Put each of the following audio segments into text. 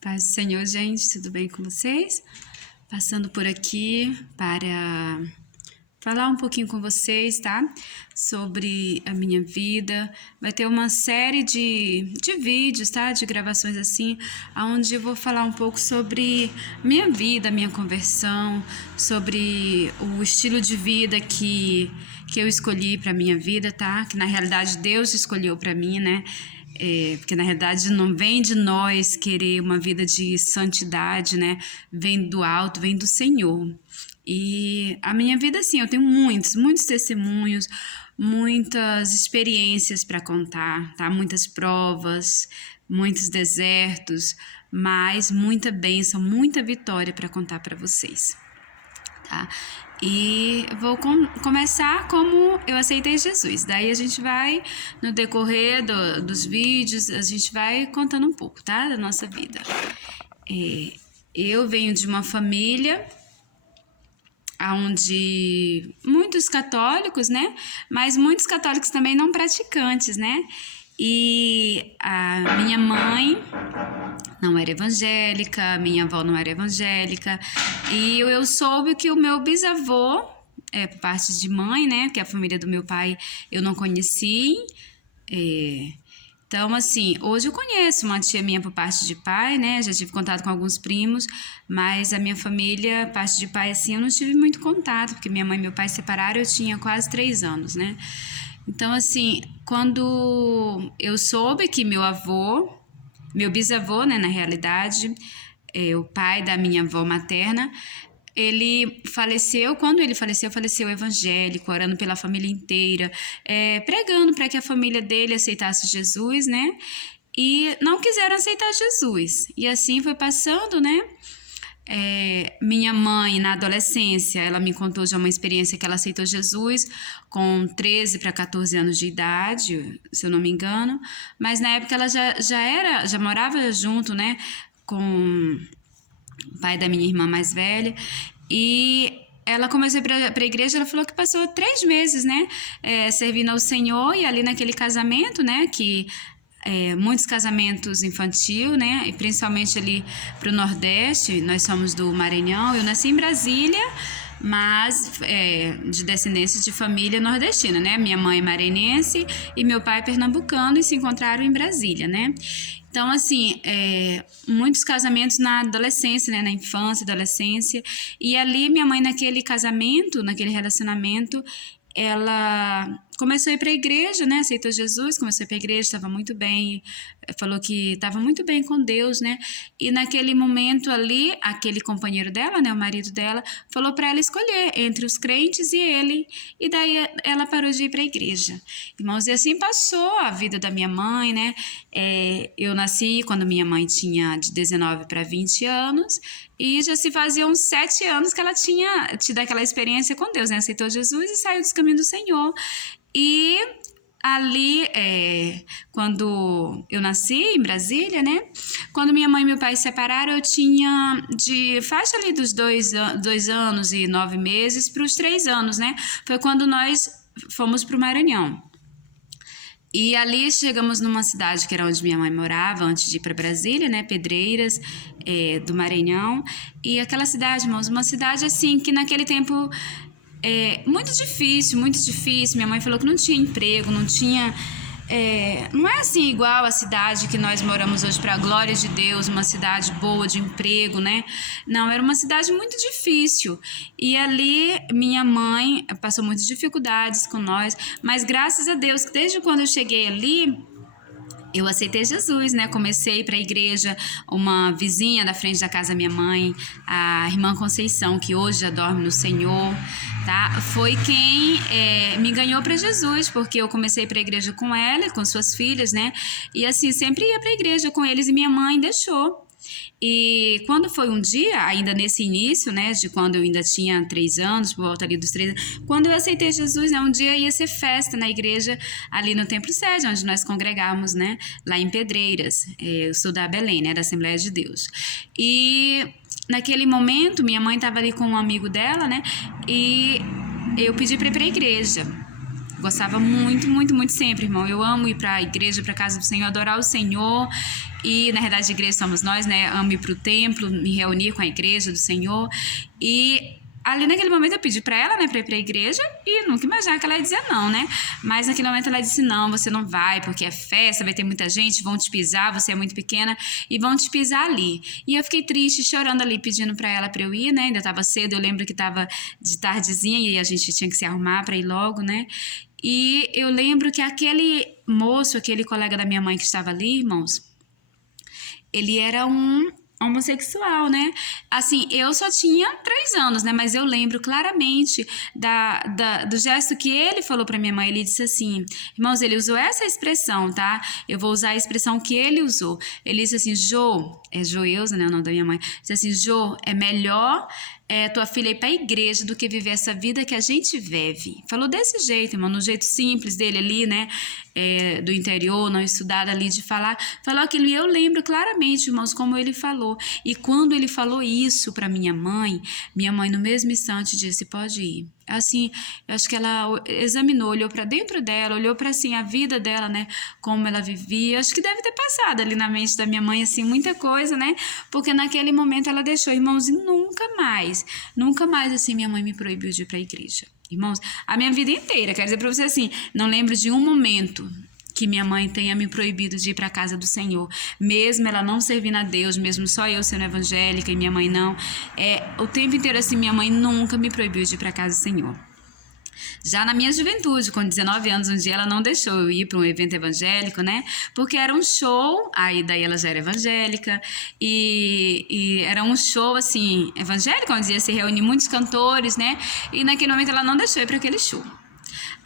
Paz do Senhor, gente, tudo bem com vocês? Passando por aqui para falar um pouquinho com vocês, tá? Sobre a minha vida. Vai ter uma série de vídeos, tá? De gravações assim, onde eu vou falar um pouco sobre minha vida, minha conversão, sobre o estilo de vida que eu escolhi para minha vida, tá? Que na realidade Deus escolheu para mim, né? Porque na realidade não vem de nós querer uma vida de santidade, né? Vem do alto, vem do Senhor. E a minha vida, assim, eu tenho muitos testemunhos, muitas experiências para contar, tá? Muitas provas, muitos desertos, mas muita bênção, muita vitória para contar para vocês, tá? E vou começar como eu aceitei Jesus. Daí a gente vai, no decorrer dos vídeos, a gente vai contando um pouco, tá? Da nossa vida. Eu venho de uma família onde muitos católicos, né? Mas muitos católicos também não praticantes, né? E a minha mãe não era evangélica, minha avó não era evangélica, e eu soube que o meu bisavô, por parte de mãe, né, que a família do meu pai eu não conheci, então, assim, hoje eu conheço uma tia minha por parte de pai, né, já tive contato com alguns primos, mas a minha família, parte de pai, assim, eu não tive muito contato, porque minha mãe e meu pai se separaram, eu tinha quase 3 anos, né. Então, assim, quando eu soube que meu bisavô, né, na realidade, o pai da minha avó materna, ele faleceu. Quando ele faleceu evangélico, orando pela família inteira, pregando para que a família dele aceitasse Jesus, né? E não quiseram aceitar Jesus. E assim foi passando, né? Minha mãe, na adolescência, ela me contou de uma experiência que ela aceitou Jesus com 13 para 14 anos de idade, se eu não me engano, mas na época ela já morava junto, né, com o pai da minha irmã mais velha, e ela começou a ir para a igreja. Ela falou que passou 3 meses, né, servindo ao Senhor, e ali naquele casamento, né, que muitos casamentos infantil, né? E principalmente ali para o Nordeste. Nós somos do Maranhão. Eu nasci em Brasília, mas de descendência de família nordestina, né? Minha mãe é maranhense e meu pai é pernambucano, e se encontraram em Brasília, né? Então, assim, muitos casamentos na adolescência, né? Na infância, adolescência. E ali, minha mãe, naquele casamento, naquele relacionamento, ela começou a ir para a igreja, né? Aceitou Jesus, começou a ir para a igreja, estava muito bem, falou que estava muito bem com Deus, né? E naquele momento ali, aquele companheiro dela, né, o marido dela, falou para ela escolher entre os crentes e ele, e daí ela parou de ir para a igreja. Irmãos, e assim passou a vida da minha mãe, né? Eu nasci quando minha mãe tinha de 19 para 20 anos, e já se faziam 7 anos que ela tinha tido aquela experiência com Deus, né? Aceitou Jesus e saiu dos caminhos do Senhor. E ali, quando eu nasci em Brasília, né? Quando minha mãe e meu pai se separaram, eu tinha de faixa ali dos 2 anos e 9 meses para os 3 anos, né? Foi quando nós fomos para o Maranhão. E ali chegamos numa cidade que era onde minha mãe morava, antes de ir para Brasília, né? Pedreiras, do Maranhão. E aquela cidade, irmãos, uma cidade assim que naquele tempo muito difícil, muito difícil. Minha mãe falou que não tinha emprego, não tinha... não é assim igual a cidade que nós moramos hoje, para a glória de Deus, uma cidade boa de emprego, né? Não, era uma cidade muito difícil. E ali minha mãe passou muitas dificuldades com nós, mas graças a Deus, desde quando eu cheguei ali, eu aceitei Jesus, né? Comecei a ir para a igreja. Uma vizinha da frente da casa da minha mãe, a irmã Conceição, que hoje já dorme no Senhor, tá? Foi quem me ganhou para Jesus, porque eu comecei a ir para a igreja com ela, com suas filhas, né? E assim, sempre ia para a igreja com eles, e minha mãe deixou. E quando foi um dia, ainda nesse início, né, de quando eu ainda tinha 3 anos, por volta ali dos 3 anos, quando eu aceitei Jesus, né, um dia ia ser festa na igreja, ali no Templo Sede, onde nós congregávamos, né, lá em Pedreiras. Eu sou da Belém, né, da Assembleia de Deus. E naquele momento, minha mãe estava ali com um amigo dela, né, e eu pedi para ir para a igreja. Gostava muito, muito, muito sempre, irmão. Eu amo ir pra igreja, pra casa do Senhor, adorar o Senhor. E, na verdade, a igreja somos nós, né? Amo ir pro templo, me reunir com a igreja do Senhor. E ali naquele momento eu pedi pra ela, né, pra ir pra igreja, e nunca imaginava que ela ia dizer não, né? Mas naquele momento ela disse: não, você não vai, porque é festa, vai ter muita gente, vão te pisar, você é muito pequena, e vão te pisar ali. E eu fiquei triste, chorando ali, pedindo pra ela pra eu ir, né? Ainda tava cedo, eu lembro que tava de tardezinha e a gente tinha que se arrumar pra ir logo, né? E eu lembro que aquele moço, aquele colega da minha mãe que estava ali, irmãos, ele era um homossexual, né? Assim, eu só tinha 3 anos, né? Mas eu lembro claramente do gesto que ele falou pra minha mãe. Ele disse assim, irmãos, ele usou essa expressão, tá? Eu vou usar a expressão que ele usou. Ele disse assim: Jô, é Joeusa, né? O nome da minha mãe. Disse assim: Jô, é melhor tua filha ir pra igreja do que viver essa vida que a gente vive. Falou desse jeito, irmão, no jeito simples dele ali, né? Do interior, não estudado ali de falar. Falou aquilo e eu lembro claramente, irmãos, como ele falou. E quando ele falou isso pra minha mãe no mesmo instante disse: pode ir. Assim, eu acho que ela examinou, olhou pra dentro dela, olhou pra assim a vida dela, né, como ela vivia. Acho que deve ter passado ali na mente da minha mãe assim muita coisa, né? Porque naquele momento ela deixou, irmãos, e nunca mais assim minha mãe me proibiu de ir pra igreja. Irmãos, a minha vida inteira, quero dizer pra você assim, não lembro de um momento que minha mãe tenha me proibido de ir para a casa do Senhor, mesmo ela não servindo a Deus, mesmo só eu sendo evangélica e minha mãe não, o tempo inteiro assim, minha mãe nunca me proibiu de ir para a casa do Senhor. Já na minha juventude, com 19 anos, um dia ela não deixou eu ir para um evento evangélico, né? Porque era um show, aí daí ela já era evangélica, e era um show, assim, evangélico, onde ia se reunir muitos cantores, né? E naquele momento ela não deixou eu ir para aquele show.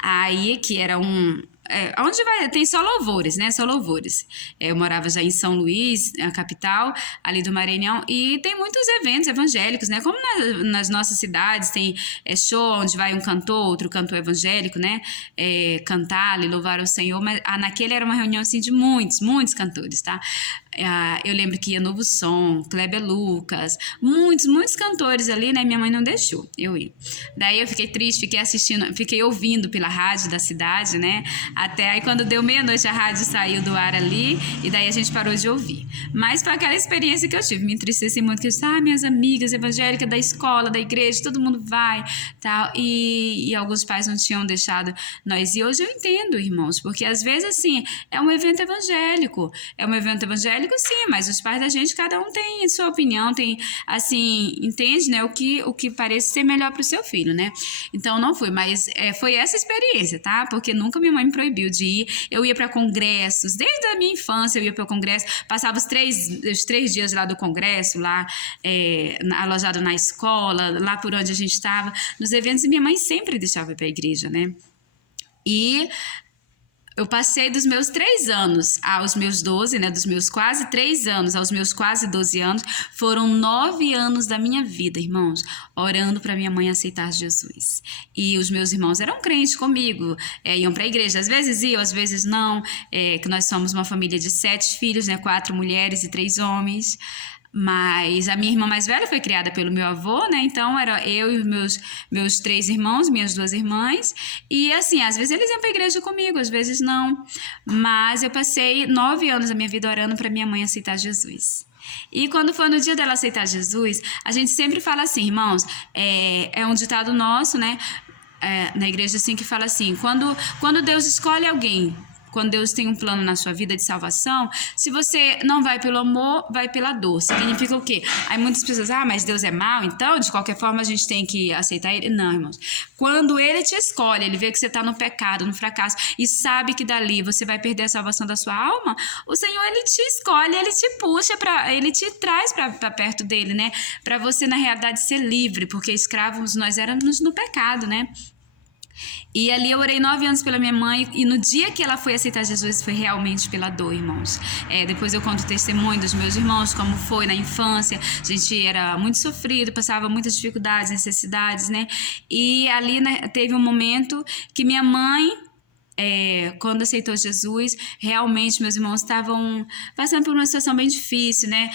Aí, que era onde tem só louvores, né? Só louvores. Eu morava já em São Luís, a capital, ali do Maranhão, e tem muitos eventos evangélicos, né? Como nas nossas cidades tem show onde vai um cantor, outro cantor evangélico, né? Cantar e louvar o Senhor, mas naquele era uma reunião assim de muitos cantores, tá? Eu lembro que ia Novo Som, Kleber Lucas, muitos cantores ali, né? Minha mãe não deixou eu ir. Daí eu fiquei triste, fiquei ouvindo pela rádio da cidade, né? Até aí quando deu meia-noite a rádio saiu do ar ali e daí a gente parou de ouvir. Mas foi aquela experiência que eu tive, me entristeci muito, que eu disse: minhas amigas evangélicas da escola, da igreja, todo mundo vai, tal. E alguns pais não tinham deixado nós. E hoje eu entendo, irmãos, porque às vezes assim, é um evento evangélico, sim, mas os pais da gente, cada um tem sua opinião, tem, assim, entende, né, o que parece ser melhor pro seu filho, né? Então não fui, mas foi essa experiência, tá? Porque nunca minha mãe me proibiu de ir. Eu ia para congressos, desde a minha infância eu ia para o congresso, passava os três dias lá do congresso, lá alojado na escola, lá por onde a gente estava, nos eventos, e minha mãe sempre deixava ir para a igreja, né? E eu passei dos meus 3 anos aos meus 12, né? Dos meus quase 3 anos aos meus quase 12 anos. Foram 9 anos da minha vida, irmãos, orando para minha mãe aceitar Jesus. E os meus irmãos eram crentes comigo, iam para a igreja. Às vezes iam, às vezes não. Que nós somos uma família de 7 filhos, né? 4 mulheres e 3 homens. Mas a minha irmã mais velha foi criada pelo meu avô, né? Então era eu e os meus 3 irmãos, minhas 2 irmãs. E assim, às vezes eles iam pra igreja comigo, às vezes não. Mas eu passei 9 anos da minha vida orando para minha mãe aceitar Jesus. E quando foi no dia dela aceitar Jesus, a gente sempre fala assim, irmãos, é um ditado nosso, né? Na igreja assim, que fala assim: quando Deus escolhe alguém, quando Deus tem um plano na sua vida de salvação, se você não vai pelo amor, vai pela dor. Significa o quê? Aí muitas pessoas, mas Deus é mau, então de qualquer forma a gente tem que aceitar Ele. Não, irmãos. Quando Ele te escolhe, Ele vê que você está no pecado, no fracasso, e sabe que dali você vai perder a salvação da sua alma, o Senhor, Ele te escolhe, Ele te puxa, Ele te traz para perto dEle, né? Para você, na realidade, ser livre, porque escravos nós éramos no pecado, né? E ali eu orei 9 anos pela minha mãe, e no dia que ela foi aceitar Jesus foi realmente pela dor, irmãos. Depois eu conto o testemunho dos meus irmãos, como foi na infância. A gente era muito sofrido, passava muitas dificuldades, necessidades, né? E ali, né, teve um momento que minha mãe quando aceitou Jesus, realmente meus irmãos estavam passando por uma situação bem difícil, né?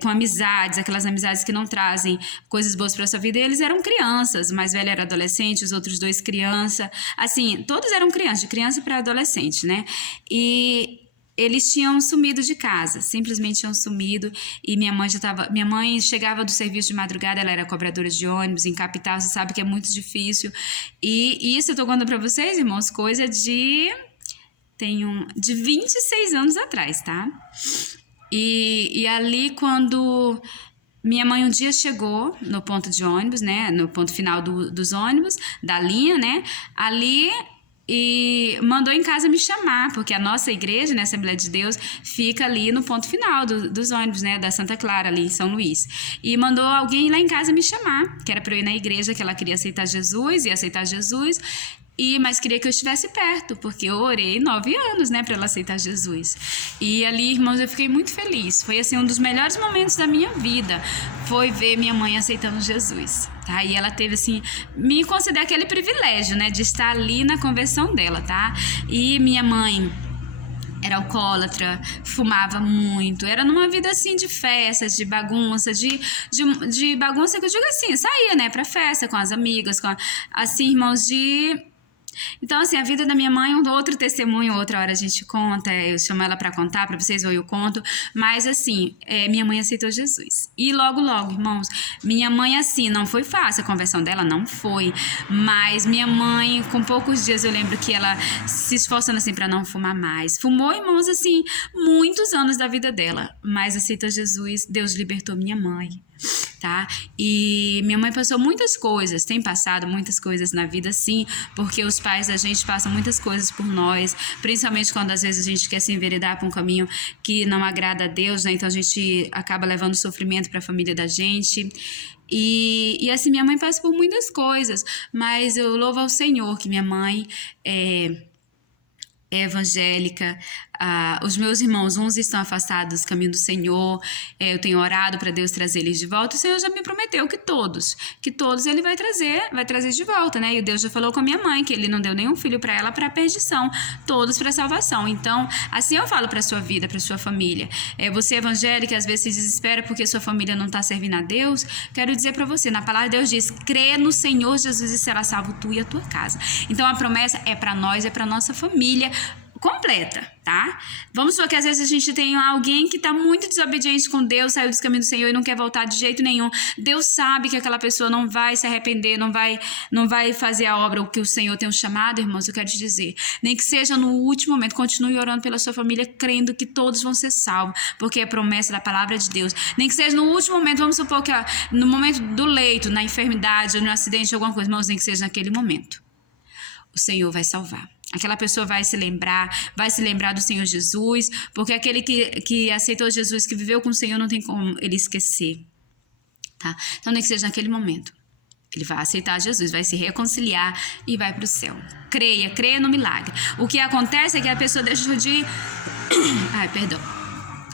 Com amizades, aquelas amizades que não trazem coisas boas para sua vida. E eles eram crianças, o mais velho era adolescente, os outros dois criança. Assim, todos eram crianças, de criança para adolescente, né? E eles tinham sumido de casa, simplesmente tinham sumido, e minha mãe chegava do serviço de madrugada, ela era cobradora de ônibus em capital, você sabe que é muito difícil, e isso eu tô contando para vocês, irmãos, coisa de 26 anos atrás, tá? E ali quando minha mãe um dia chegou no ponto de ônibus, né, no ponto final dos ônibus, da linha, né, ali, e mandou em casa me chamar, porque a nossa igreja, né, Assembleia de Deus, fica ali no ponto final dos ônibus, né, da Santa Clara, ali em São Luís. E mandou alguém lá em casa me chamar, que era para eu ir na igreja, que ela queria aceitar Jesus, ia aceitar Jesus, mas queria que eu estivesse perto, porque eu orei 9 anos, né, para ela aceitar Jesus. E ali, irmãos, eu fiquei muito feliz. Foi, assim, um dos melhores momentos da minha vida, foi ver minha mãe aceitando Jesus, tá? E ela teve, assim, me conceder aquele privilégio, né, de estar ali na conversão dela, tá? E minha mãe era alcoólatra, fumava muito, era numa vida assim de festas, de bagunça, de bagunça que eu digo assim, saía, né, pra festa com as amigas, assim, irmãos, Então, assim, a vida da minha mãe, um outro testemunho, outra hora a gente conta, eu chamo ela pra contar pra vocês, ou eu conto, mas assim, minha mãe aceitou Jesus. E logo, irmãos, minha mãe, assim, não foi fácil, a conversão dela não foi, mas minha mãe, com poucos dias, eu lembro que ela se esforçando, assim, pra não fumar mais. Fumou, irmãos, assim, muitos anos da vida dela, mas aceitou Jesus, Deus libertou minha mãe. Tá? E minha mãe passou muitas coisas, tem passado muitas coisas na vida, sim, porque os pais da gente passam muitas coisas por nós, principalmente quando às vezes a gente quer se enveredar para um caminho que não agrada a Deus, né? Então a gente acaba levando sofrimento para a família da gente. E assim, minha mãe passa por muitas coisas, mas eu louvo ao Senhor que minha mãe é evangélica, os meus irmãos, uns estão afastados do caminho do Senhor, eu tenho orado para Deus trazer eles de volta, o Senhor já me prometeu que todos ele vai trazer de volta, né, e Deus já falou com a minha mãe, que ele não deu nenhum filho para ela para perdição, todos para salvação. Então, assim eu falo para sua vida, para sua família, você evangélica, às vezes se desespera porque sua família não está servindo a Deus, quero dizer para você, na palavra de Deus diz, crê no Senhor Jesus e será salvo tu e a tua casa. Então, a promessa é para nós, é para nossa família, completa, tá? Vamos supor que às vezes a gente tem alguém que tá muito desobediente com Deus, saiu dos caminhos do Senhor e não quer voltar de jeito nenhum. Deus sabe que aquela pessoa não vai se arrepender, não vai fazer a obra o que o Senhor tem chamado, irmãos, eu quero te dizer. Nem que seja no último momento, continue orando pela sua família, crendo que todos vão ser salvos, porque é promessa da palavra de Deus. Nem que seja no último momento, vamos supor que no momento do leito, na enfermidade, no acidente, alguma coisa, irmãos, nem que seja naquele momento. O Senhor vai salvar. Aquela pessoa vai se lembrar do Senhor Jesus, porque aquele que aceitou Jesus, que viveu com o Senhor, não tem como ele esquecer, tá? Então, nem que seja naquele momento. Ele vai aceitar Jesus, vai se reconciliar e vai para o céu. Creia no milagre. O que acontece é que a pessoa deixou de...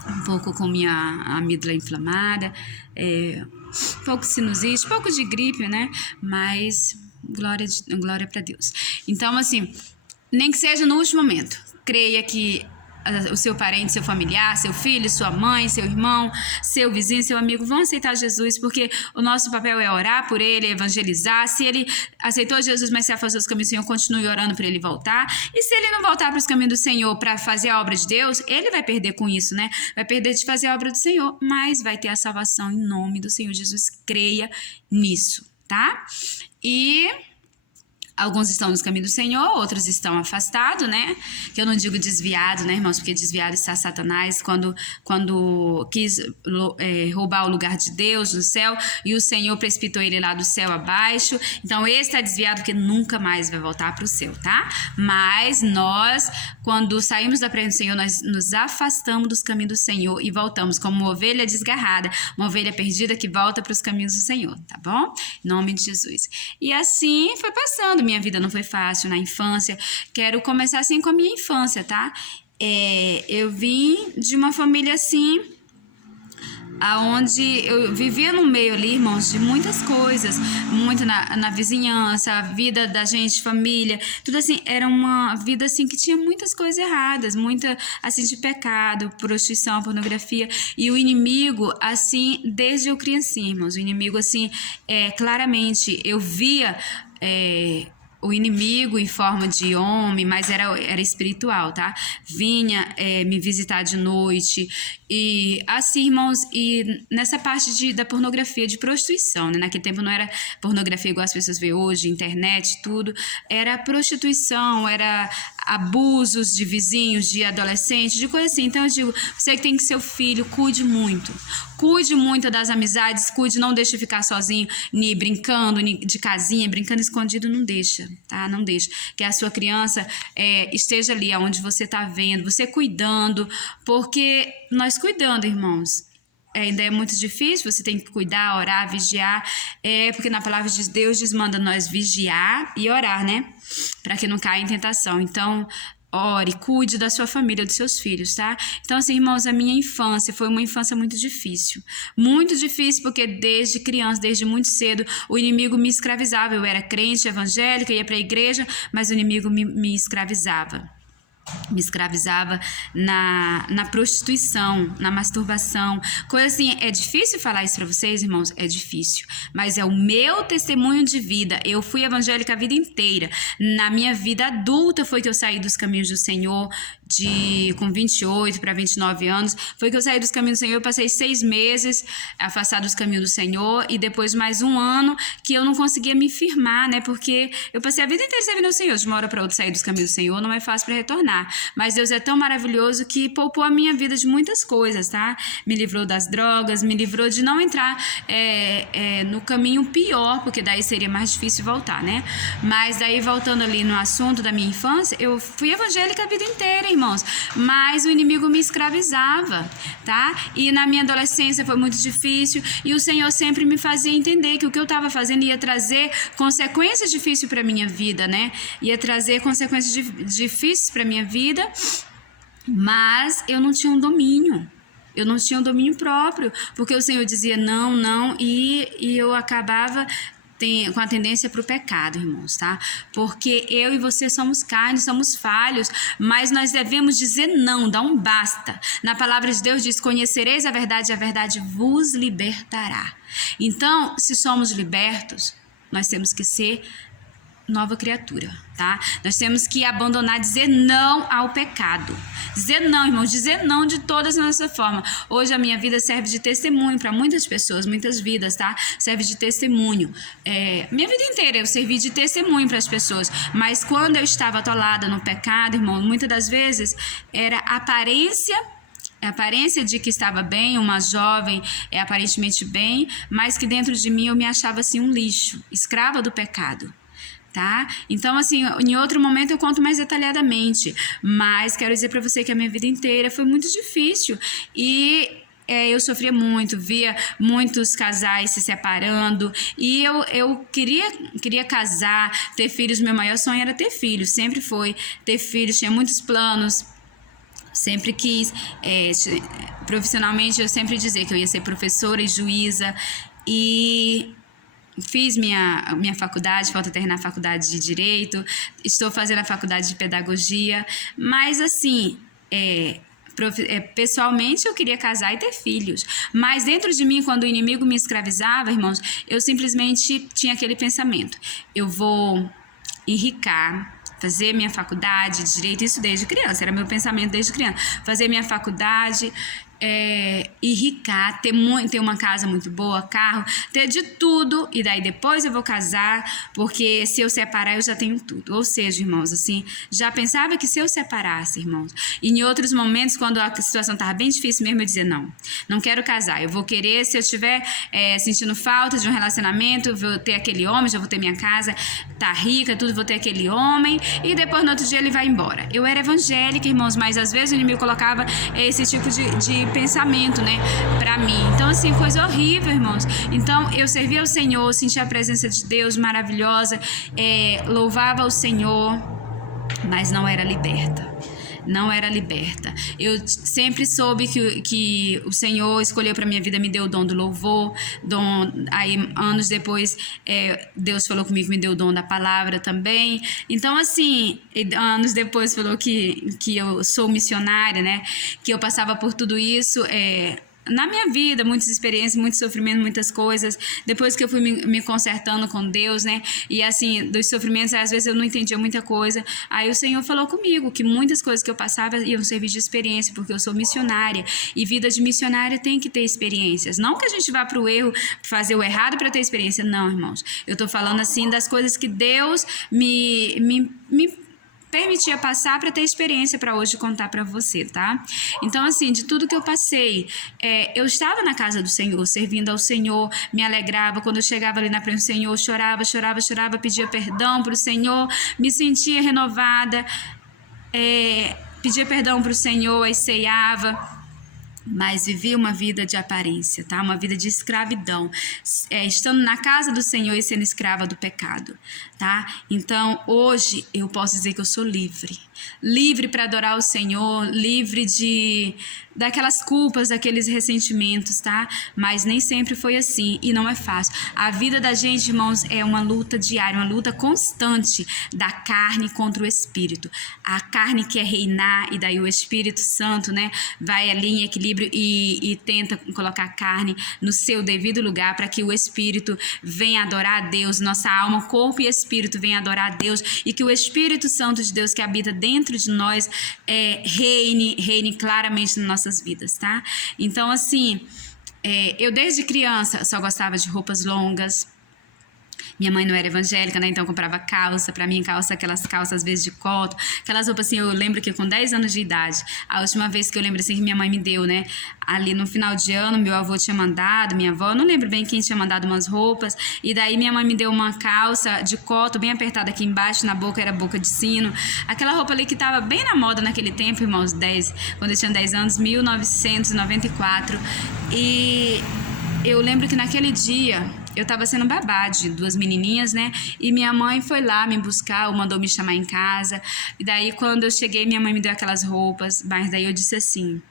um pouco com minha amígdala inflamada, um pouco sinusite, um pouco de gripe, né? Mas glória para Deus. Então, assim... Nem que seja no último momento, creia que o seu parente, seu familiar, seu filho, sua mãe, seu irmão, seu vizinho, seu amigo vão aceitar Jesus, porque o nosso papel é orar por ele, evangelizar. Se ele aceitou Jesus, mas se afastou dos caminhos do Senhor, continue orando para ele voltar. E se ele não voltar para os caminhos do Senhor para fazer a obra de Deus, ele vai perder com isso, né? Vai perder de fazer a obra do Senhor, mas vai ter a salvação em nome do Senhor Jesus. Creia nisso, tá? E... alguns estão nos caminhos do Senhor, outros estão afastados, né? Que eu não digo desviado, né, irmãos? Porque desviado está Satanás quando quis roubar o lugar de Deus no céu e o Senhor precipitou ele lá do céu abaixo. Então, esse está desviado porque nunca mais vai voltar para o céu, tá? Mas nós, quando saímos da presença do Senhor, nós nos afastamos dos caminhos do Senhor e voltamos como uma ovelha desgarrada, uma ovelha perdida que volta para os caminhos do Senhor, tá bom? Em nome de Jesus. E assim foi passando. Minha vida não foi fácil na infância. Quero começar assim com a minha infância, tá? Eu vim de uma família assim, aonde eu vivia no meio ali, irmãos, de muitas coisas, muito na vizinhança, a vida da gente, família, tudo assim, era uma vida assim que tinha muitas coisas erradas, muita assim de pecado, prostituição, pornografia, e o inimigo assim, desde eu criancinha, irmãos, o inimigo assim, claramente, eu via o inimigo em forma de homem, mas era espiritual, tá? Vinha me visitar de noite e assim, irmãos, e nessa parte da pornografia, de prostituição, né? Naquele tempo não era pornografia igual as pessoas veem hoje, internet, tudo, era prostituição, era abusos de vizinhos, de adolescentes, de coisa assim. Então eu digo, você que tem que ser o filho, cuide muito das amizades, cuide, não deixe ficar sozinho, nem brincando, nem de casinha, brincando escondido, não deixa, tá? Não deixa. Que a sua criança esteja ali, onde você tá vendo, você cuidando, porque nós cuidando, irmãos, ainda é muito difícil, você tem que cuidar, orar, vigiar, porque na palavra de Deus diz, manda nós vigiar e orar, né? Para que não caia em tentação. Então, ore, cuide da sua família, dos seus filhos, tá? Então, assim, irmãos, a minha infância foi uma infância muito difícil porque desde criança, desde muito cedo, o inimigo me escravizava. Eu era crente, evangélica, ia para a igreja, mas o inimigo me escravizava. Me escravizava na prostituição, na masturbação, coisa assim. É difícil falar isso para vocês, irmãos? É difícil, mas é o meu testemunho de vida. Eu fui evangélica a vida inteira. Na minha vida adulta foi que eu saí dos caminhos do Senhor, com 28 para 29 anos, foi que eu saí dos caminhos do Senhor. Eu passei 6 meses afastada dos caminhos do Senhor e depois mais 1 ano que eu não conseguia me firmar, né? Porque eu passei a vida inteira servindo ao Senhor, de uma hora para outra sair dos caminhos do Senhor, não é fácil para retornar. Mas Deus é tão maravilhoso que poupou a minha vida de muitas coisas, tá? Me livrou das drogas, me livrou de não entrar no caminho pior, porque daí seria mais difícil voltar, né? Mas daí, voltando ali no assunto da minha infância, eu fui evangélica a vida inteira, irmãos, mas o inimigo me escravizava, tá? E na minha adolescência foi muito difícil e o Senhor sempre me fazia entender que o que eu estava fazendo ia trazer consequências difíceis para minha vida, né? Ia trazer consequências difíceis para minha vida, mas eu não tinha um domínio. Eu não tinha um domínio próprio, porque o Senhor dizia não, e eu acabava com a tendência para o pecado, irmãos, tá? Porque eu e você somos carne, somos falhos, mas nós devemos dizer não, dar um basta. Na palavra de Deus diz, conhecereis a verdade e a verdade vos libertará. Então, se somos libertos, nós temos que ser nova criatura, tá? Nós temos que abandonar, dizer não ao pecado. Dizer não, irmãos, dizer não de todas as nossas formas. Hoje a minha vida serve de testemunho para muitas pessoas, muitas vidas, tá? Serve de testemunho. Minha vida inteira eu servi de testemunho para as pessoas, mas quando eu estava atolada no pecado, irmão, muitas das vezes era a aparência de que estava bem, uma jovem aparentemente bem, mas que dentro de mim eu me achava assim um lixo, escrava do pecado. Tá? Então, assim, em outro momento eu conto mais detalhadamente, mas quero dizer para você que a minha vida inteira foi muito difícil e eu sofria muito, via muitos casais se separando e eu queria casar, ter filhos. Meu maior sonho era ter filhos, sempre foi ter filhos, tinha muitos planos. Sempre quis, profissionalmente eu sempre dizia que eu ia ser professora e juíza e fiz minha faculdade, falta terminar a faculdade de Direito, estou fazendo a faculdade de Pedagogia, mas assim, pessoalmente eu queria casar e ter filhos, mas dentro de mim, quando o inimigo me escravizava, irmãos, eu simplesmente tinha aquele pensamento, eu vou enricar, fazer minha faculdade de Direito, isso desde criança, era meu pensamento desde criança, fazer minha faculdade, enricar, ter uma casa muito boa, carro, ter de tudo, e daí depois eu vou casar, porque se eu separar eu já tenho tudo. Ou seja, irmãos, assim, já pensava que se eu separasse, irmãos, e em outros momentos, quando a situação estava bem difícil mesmo, eu dizia, não quero casar, eu vou querer, se eu estiver sentindo falta de um relacionamento, eu vou ter aquele homem, já vou ter minha casa, tá rica, tudo, vou ter aquele homem, e depois no outro dia ele vai embora. Eu era evangélica, irmãos, mas às vezes o inimigo colocava esse tipo de pensamento, né, pra mim. Então, assim, coisa horrível, irmãos. Então, eu servia ao Senhor, sentia a presença de Deus maravilhosa, louvava ao Senhor, mas não era liberta. não era liberta. Eu sempre soube que o Senhor escolheu para minha vida, me deu o dom do louvor, aí anos depois Deus falou comigo, me deu o dom da palavra também. Então assim, anos depois falou que eu sou missionária, né? Que eu passava por tudo isso, na minha vida, muitas experiências, muito sofrimento, muitas coisas. Depois que eu fui me consertando com Deus, né? E assim, dos sofrimentos, às vezes eu não entendia muita coisa. Aí o Senhor falou comigo que muitas coisas que eu passava iam servir de experiência, porque eu sou missionária. E vida de missionária tem que ter experiências. Não que a gente vá para o erro, fazer o errado para ter experiência. Não, irmãos. Eu tô falando assim das coisas que Deus me permitia passar para ter experiência para hoje contar para você, tá? Então, assim, de tudo que eu passei, eu estava na casa do Senhor, servindo ao Senhor, me alegrava. Quando eu chegava ali na presença do Senhor, chorava, pedia perdão para o Senhor, me sentia renovada, pedia perdão para o Senhor, aí ceiava. Mas vivia uma vida de aparência, tá? Uma vida de escravidão, estando na casa do Senhor e sendo escrava do pecado, tá? Então, hoje, eu posso dizer que eu sou livre para adorar o Senhor, livre daquelas culpas, daqueles ressentimentos, tá? Mas nem sempre foi assim e não é fácil. A vida da gente, irmãos, é uma luta diária, uma luta constante da carne contra o Espírito. A carne quer reinar e daí o Espírito Santo, né, vai ali em equilíbrio e tenta colocar a carne no seu devido lugar para que o Espírito venha adorar a Deus, nossa alma, corpo e Espírito venha adorar a Deus e que o Espírito Santo de Deus que habita dentro de nós reine claramente nas nossas vidas, tá? Então, assim, eu desde criança só gostava de roupas longas. Minha mãe não era evangélica, né? Então eu comprava calça, pra mim aquelas calças às vezes de coto, aquelas roupas assim, eu lembro que com 10 anos de idade, a última vez que eu lembro assim que minha mãe me deu, né? Ali no final de ano, meu avô tinha mandado, minha avó, não lembro bem quem tinha mandado umas roupas, e daí minha mãe me deu uma calça de coto bem apertada aqui embaixo, na boca era boca de sino, aquela roupa ali que tava bem na moda naquele tempo, irmãos, quando eu tinha 10 anos, 1994, e eu lembro que naquele dia eu tava sendo babá de 2 menininhas, né? E minha mãe foi lá me buscar, ou mandou me chamar em casa. E daí, quando eu cheguei, minha mãe me deu aquelas roupas. Mas daí eu disse assim: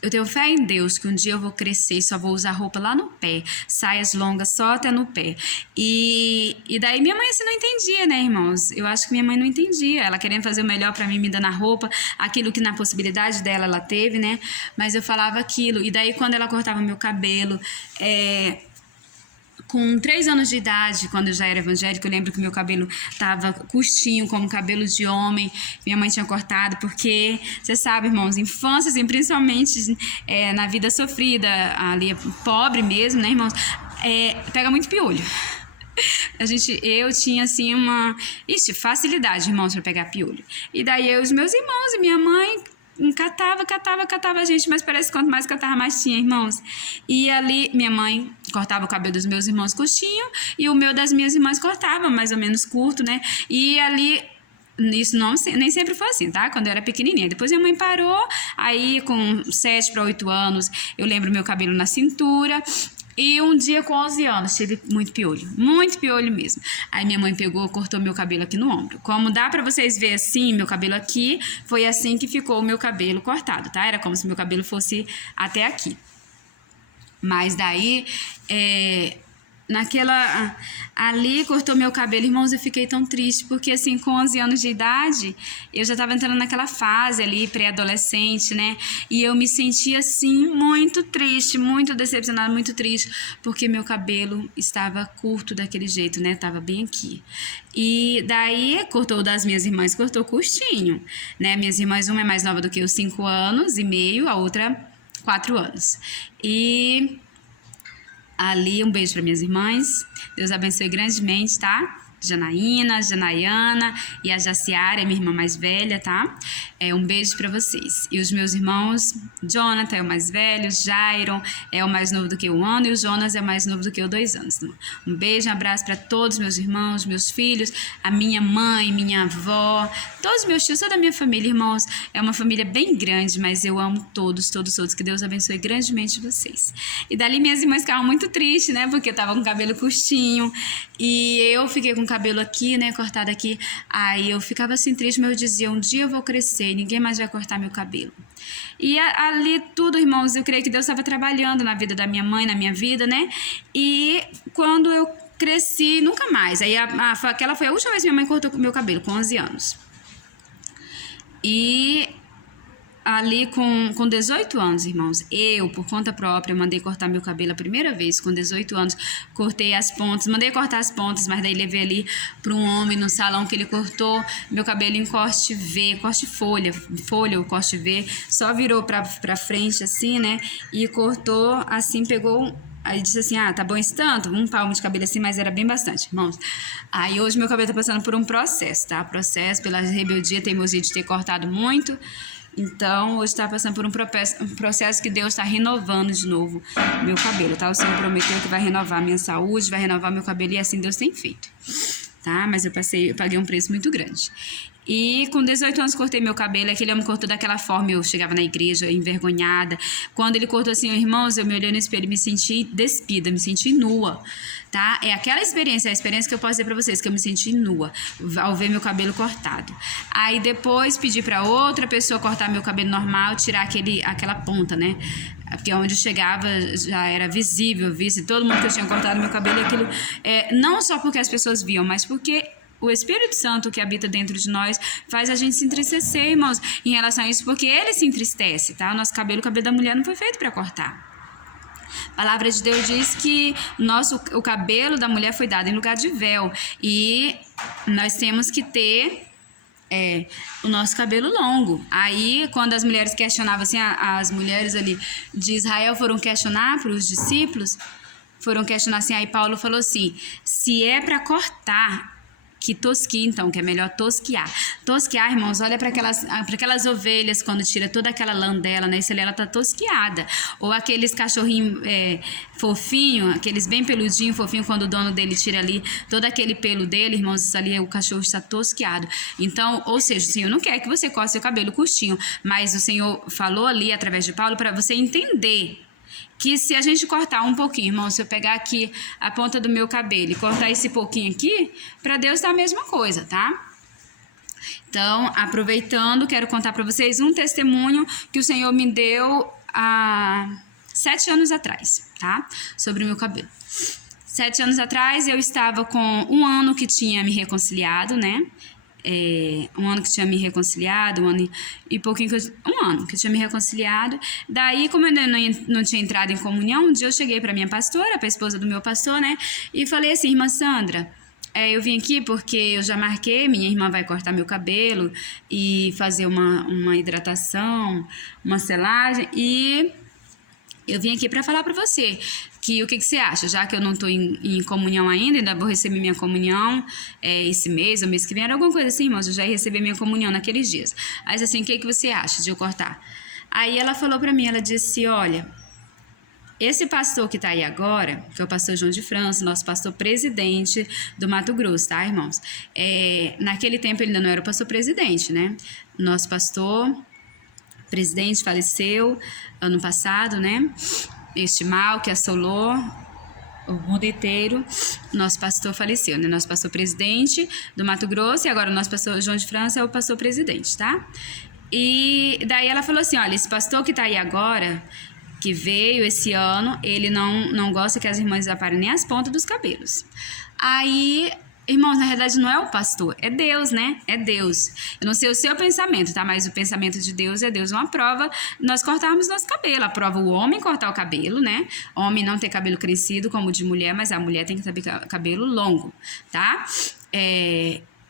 eu tenho fé em Deus que um dia eu vou crescer e só vou usar roupa lá no pé, saias longas só até no pé. E daí minha mãe assim não entendia, né, irmãos? Eu acho que minha mãe não entendia, ela querendo fazer o melhor pra mim, me dando a roupa, aquilo que na possibilidade dela ela teve, né? Mas eu falava aquilo. E daí quando ela cortava meu cabelo, com 3 anos de idade, quando eu já era evangélica, eu lembro que meu cabelo tava curtinho, como cabelo de homem. Minha mãe tinha cortado, porque, você sabe, irmãos, infância, assim, principalmente na vida sofrida, ali pobre mesmo, né, irmãos, pega muito piolho. Eu tinha, assim, facilidade, irmãos, para pegar piolho. E daí eu, os meus irmãos e minha mãe catava a gente, mas parece que quanto mais catava, mais tinha, irmãos. E ali, minha mãe cortava o cabelo dos meus irmãos curtinho e o meu das minhas irmãs cortava mais ou menos curto, né? E ali, isso nem sempre foi assim, tá? Quando eu era pequenininha. Depois minha mãe parou, aí com 7 para 8 anos, eu lembro meu cabelo na cintura. E um dia com 11 anos, tive muito piolho mesmo. Aí minha mãe pegou, cortou meu cabelo aqui no ombro. Como dá pra vocês verem assim, meu cabelo aqui, foi assim que ficou o meu cabelo cortado, tá? Era como se meu cabelo fosse até aqui. Mas daí, ali cortou meu cabelo, irmãos, eu fiquei tão triste, porque assim, com 11 anos de idade, eu já tava entrando naquela fase ali, pré-adolescente, né, e eu me sentia assim, muito triste, muito decepcionada, muito triste, porque meu cabelo estava curto daquele jeito, né, tava bem aqui, e daí cortou das minhas irmãs, cortou curtinho, né, minhas irmãs, uma é mais nova do que eu, 5 anos e meio, a outra 4 anos, e ali, um beijo para minhas irmãs. Deus abençoe grandemente, tá? Janaína, Janaiana e a Jaciara, minha irmã mais velha, tá? Um beijo para vocês. E os meus irmãos, Jonathan é o mais velho, Jairon é o mais novo do que 1 ano e o Jonas é o mais novo do que 2 anos. Um beijo, um abraço para todos meus irmãos, meus filhos, a minha mãe, minha avó, todos meus tios, toda a minha família, irmãos. É uma família bem grande, mas eu amo todos. Que Deus abençoe grandemente vocês. E dali minhas irmãs ficavam muito tristes, né? Porque eu tava com o cabelo curtinho e eu fiquei com cabelo aqui, né, cortado aqui. Aí eu ficava assim triste, mas eu dizia, um dia eu vou crescer, ninguém mais vai cortar meu cabelo. E ali tudo, irmãos, eu creio que Deus estava trabalhando na vida da minha mãe, na minha vida, né? E quando eu cresci, nunca mais. Aí aquela foi a última vez que minha mãe cortou meu cabelo, com 11 anos. E ali com 18 anos, irmãos, eu, por conta própria, mandei cortar meu cabelo a primeira vez, com 18 anos, cortei as pontas, mandei cortar as pontas, mas daí levei ali para um homem no salão que ele cortou meu cabelo em corte V, corte folha ou corte V, só virou pra frente assim, né, e cortou assim, pegou. Aí disse assim, tá bom esse tanto? Um palmo de cabelo assim, mas era bem bastante, irmãos. Aí hoje meu cabelo tá passando por um processo, tá? Processo pela rebeldia, teimosia de ter cortado muito. Então, hoje está passando por um processo que Deus está renovando de novo meu cabelo, tá? O Senhor prometeu que vai renovar minha saúde, vai renovar meu cabelo e assim Deus tem feito, tá? Mas eu paguei um preço muito grande. E com 18 anos cortei meu cabelo, aquele homem cortou daquela forma, eu chegava na igreja envergonhada. Quando ele cortou assim, irmãos, eu me olhei no espelho e me senti despida, me senti nua, tá? É aquela experiência, a experiência que eu posso dizer pra vocês, que eu me senti nua ao ver meu cabelo cortado. Aí depois pedi pra outra pessoa cortar meu cabelo normal, tirar aquela ponta, né? Porque onde eu chegava já era visível, visse todo mundo que eu tinha cortado meu cabelo, e aquilo, não só porque as pessoas viam, mas porque o Espírito Santo que habita dentro de nós faz a gente se entristecer, irmãos, em relação a isso, porque ele se entristece, tá? O cabelo da mulher não foi feito para cortar. A palavra de Deus diz que o cabelo da mulher foi dado em lugar de véu, e nós temos que ter o nosso cabelo longo. Aí, quando as mulheres questionavam, assim, as mulheres ali de Israel foram questionar para os discípulos, foram questionar assim, aí Paulo falou assim, se é para cortar, que tosquia, então, que é melhor tosquiar. Tosquiar, irmãos, olha para aquelas ovelhas, quando tira toda aquela lã dela, né? Isso ali, ela tá tosquiada. Ou aqueles cachorrinhos fofinhos, aqueles bem peludinhos, fofinhos, quando o dono dele tira ali todo aquele pelo dele, irmãos, isso ali, o cachorro está tosquiado. Então, ou seja, o Senhor não quer que você corte seu cabelo curtinho, mas o Senhor falou ali, através de Paulo, para você entender que se a gente cortar um pouquinho, irmão, se eu pegar aqui a ponta do meu cabelo e cortar esse pouquinho aqui, para Deus tá a mesma coisa, tá? Então, aproveitando, quero contar para vocês um testemunho que o Senhor me deu há 7 anos atrás, tá? Sobre o meu cabelo. 7 anos atrás, eu estava com 1 ano que tinha me reconciliado, né? 1 ano que tinha me reconciliado, 1 ano e pouquinho, 1 ano que tinha me reconciliado. Daí, como eu ainda não tinha entrado em comunhão, um dia eu cheguei para minha pastora, para a esposa do meu pastor, né? E falei assim, irmã Sandra, eu vim aqui porque eu já marquei, minha irmã vai cortar meu cabelo e fazer uma hidratação, uma selagem, e eu vim aqui para falar para você que o que você acha, já que eu não estou em comunhão ainda vou receber minha comunhão esse mês ou mês que vem, era alguma coisa assim, irmãos, eu já ia receber minha comunhão naqueles dias. Aí assim, o que você acha de eu cortar? Aí ela falou para mim, ela disse, olha, esse pastor que está aí agora, que é o pastor João de França, nosso pastor presidente do Mato Grosso, tá, irmãos? Naquele tempo ele ainda não era o pastor presidente, né? Nosso pastor presidente faleceu ano passado, né? Este mal que assolou o mundo inteiro, nosso pastor faleceu, né? Nosso pastor presidente do Mato Grosso, e agora o nosso pastor João de França é o pastor presidente, tá? E daí ela falou assim, olha, esse pastor que tá aí agora, que veio esse ano, ele não gosta que as irmãs aparem nem as pontas dos cabelos. Aí, irmãos, na realidade não é o pastor, é Deus, né? É Deus. Eu não sei o seu pensamento, tá? Mas o pensamento de Deus é Deus. Uma prova, nós cortarmos nosso cabelo. A prova, o homem cortar o cabelo, né? O homem não ter cabelo crescido como o de mulher, mas a mulher tem que ter cabelo longo, tá?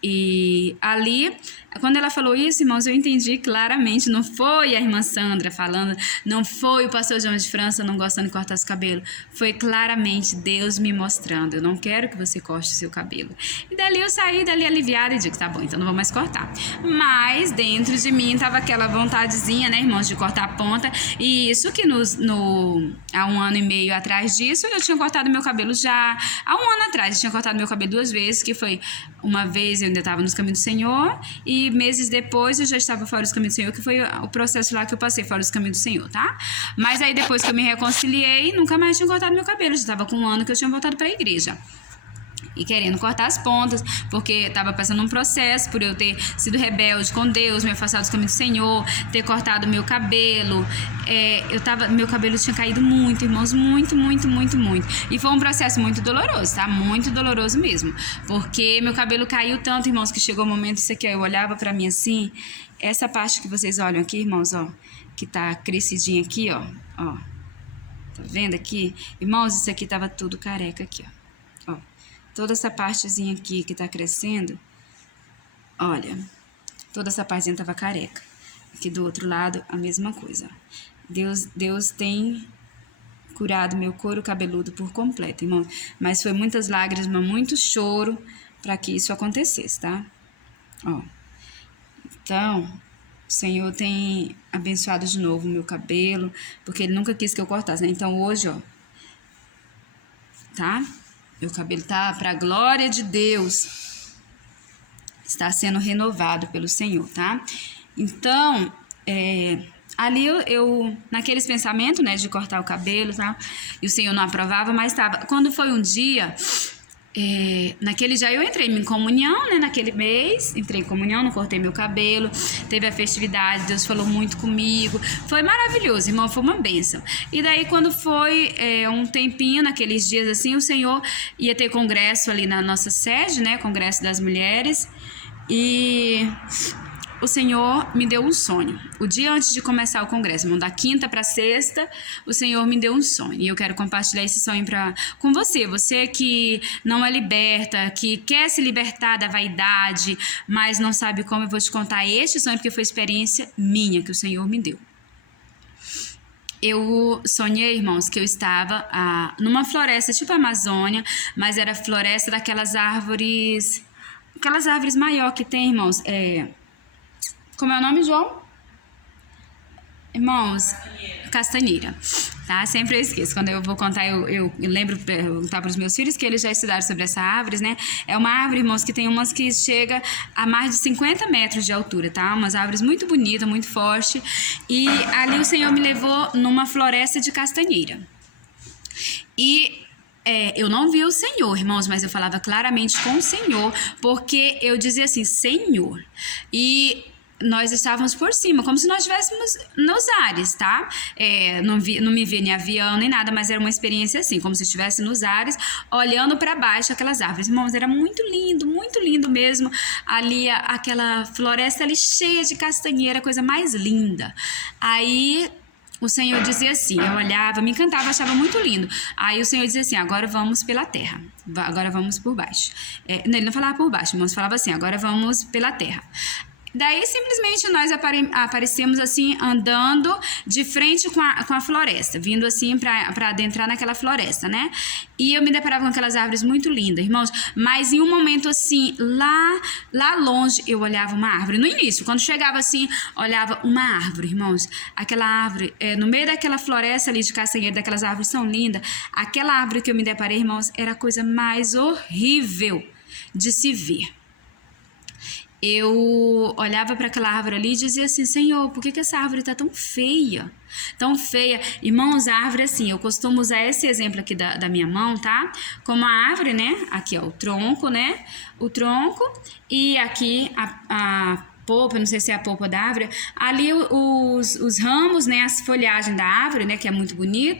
E ali, quando ela falou isso, irmãos, eu entendi claramente, não foi a irmã Sandra falando, não foi o pastor João de França não gostando de cortar os cabelos, foi claramente Deus me mostrando, eu não quero que você corte o seu cabelo. E dali eu saí dali aliviada e digo, tá bom, então não vou mais cortar. Mas dentro de mim tava aquela vontadezinha, né, irmãos, de cortar a ponta, e isso que há 1 ano e meio atrás disso, eu tinha cortado meu cabelo já, há 1 ano atrás, eu tinha cortado meu cabelo 2 vezes, que foi uma vez eu ainda estava nos caminhos do Senhor, e meses depois eu já estava fora dos caminhos do Senhor, que foi o processo lá que eu passei fora dos caminhos do Senhor, tá? Mas aí depois que eu me reconciliei, nunca mais tinha cortado meu cabelo, já estava com 1 ano que eu tinha voltado para a igreja. e querendo cortar as pontas, porque estava passando um processo por eu ter sido rebelde com Deus, me afastado dos caminhos do Senhor, ter cortado meu cabelo. Meu cabelo tinha caído muito, irmãos, muito. E foi um processo muito doloroso, tá? Muito doloroso mesmo, porque meu cabelo caiu tanto, irmãos, que chegou um momento, isso aqui, ó, eu olhava pra mim assim, essa parte que vocês olham aqui, irmãos, ó, que tá crescidinha aqui, ó, tá vendo aqui? Irmãos, isso aqui tava tudo careca aqui, ó. Toda essa partezinha aqui que tá crescendo, olha, toda essa partezinha tava careca. Aqui do outro lado, a mesma coisa. Deus tem curado meu couro cabeludo por completo, irmão. Mas foi muitas lágrimas, muito choro para que isso acontecesse, tá? Ó. Então, o Senhor tem abençoado de novo o meu cabelo, porque Ele nunca quis que eu cortasse, né? Então, hoje, ó, tá? Meu cabelo tá, pra glória de Deus, está sendo renovado pelo Senhor, tá? Então, ali eu naqueles pensamentos, né, de cortar o cabelo, tá? E o Senhor não aprovava, mas tava. Quando foi um dia, naquele dia eu entrei em comunhão, né, naquele mês, entrei em comunhão, não cortei meu cabelo, teve a festividade, Deus falou muito comigo, foi maravilhoso, irmão, foi uma bênção. E daí quando foi um tempinho, naqueles dias assim, o Senhor ia ter congresso ali na nossa sede, né, congresso das mulheres, e o Senhor me deu um sonho. O dia antes de começar o congresso, irmão, da quinta para sexta, o Senhor me deu um sonho. E eu quero compartilhar esse sonho com você. Você que não é liberta, que quer se libertar da vaidade, mas não sabe como, eu vou te contar este sonho, porque foi experiência minha que o Senhor me deu. Eu sonhei, irmãos, que eu estava numa floresta tipo a Amazônia, mas era floresta daquelas árvores maior que tem, irmãos. Como é o nome, João? Irmãos, castanheira, tá? Sempre eu esqueço. Quando eu vou contar, eu lembro de perguntar para os meus filhos, que eles já estudaram sobre essa árvore, né? É uma árvore, irmãos, que tem umas que chega a mais de 50 metros de altura, tá? Umas árvores muito bonitas, muito fortes. E ali o Senhor me levou numa floresta de castanheira. E eu não vi o Senhor, irmãos, mas eu falava claramente com o Senhor, porque eu dizia assim, Senhor. E nós estávamos por cima, como se nós estivéssemos nos ares, tá? Não me vi nem avião, nem nada, mas era uma experiência assim, como se estivesse nos ares, olhando para baixo aquelas árvores. Irmãos, era muito lindo mesmo. Ali, aquela floresta ali cheia de castanheira, coisa mais linda. Aí o Senhor dizia assim, eu olhava, me encantava, achava muito lindo. Aí o Senhor dizia assim, agora vamos pela terra, agora vamos por baixo. Ele não falava por baixo, mas falava assim, agora vamos pela terra. Daí, simplesmente, nós aparecemos assim, andando de frente com a floresta, vindo assim para adentrar naquela floresta, né? E eu me deparava com aquelas árvores muito lindas, irmãos, mas em um momento assim, lá longe, eu olhava uma árvore. No início, quando chegava assim, olhava uma árvore, irmãos. Aquela árvore, no meio daquela floresta ali de castanheira, daquelas árvores tão lindas, aquela árvore que eu me deparei, irmãos, era a coisa mais horrível de se ver. Eu olhava para aquela árvore ali e dizia assim, Senhor, por que essa árvore está tão feia? Tão feia. Irmãos, a árvore assim, eu costumo usar esse exemplo aqui da minha mão, tá? Como a árvore, né? Aqui, ó, o tronco, né? O tronco e aqui a polpa, não sei se é a polpa da árvore. Ali os ramos, né? As folhagens da árvore, né? Que é muito bonito.